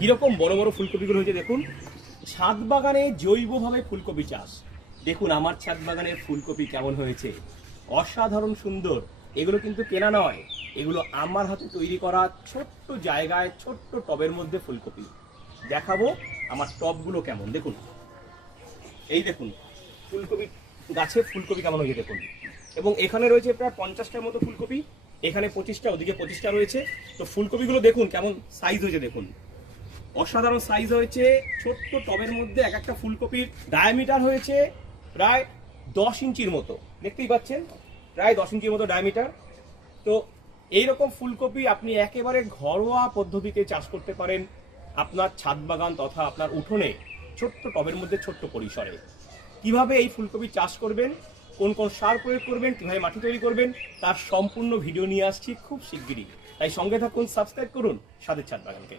কিরকম বড় বড় ফুলকপিগুলো হয়েছে দেখুন। ছাদ বাগানে জৈবভাবে ফুলকপি চাষ, দেখুন আমার ছাদ বাগানের ফুলকপি কেমন হয়েছে, অসাধারণ সুন্দর। এগুলো কিন্তু কেনা নয়, এগুলো আমার হাতে তৈরি করা ছোট্ট জায়গায় ছোট্ট টবের মধ্যে ফুলকপি। দেখাবো আমার টবগুলো কেমন, দেখুন এই দেখুন ফুলকপি গাছে ফুলকপি কেমন হয়েছে দেখুন। এবং এখানে রয়েছে প্রায় 50টার মতো ফুলকপি, এখানে 25টা, ওদিকে 25টা রয়েছে। তো ফুলকপিগুলো দেখুন কেমন সাইজ হয়েছে দেখুন, অসাধারণ সাইজ হয়েছে। ছোট্ট টবের মধ্যে এক একটা ফুলকপির ডায়ামিটার হয়েছে প্রায় 10 ইঞ্চির মতো, দেখতেই পাচ্ছেন প্রায় 10 ইঞ্চির মতো ডায়ামিটার। তো এইরকম ফুলকপি আপনি একেবারে ঘরোয়া পদ্ধতিতে চাষ করতে পারেন আপনার ছাদ বাগান তথা আপনার উঠোনে, ছোট্ট টবের মধ্যে ছোট্ট পরিসরে। কিভাবে এই ফুলকপি চাষ করবেন, কোন কোন সার প্রয়োগ করবেন, কিভাবে মাটি তৈরি করবেন, তার সম্পূর্ণ ভিডিও নিয়ে আসছি খুব শিগগিরই। তাই সঙ্গে থাকুন, সাবস্ক্রাইব করুন স্বাদের ছাদ বাগানকে।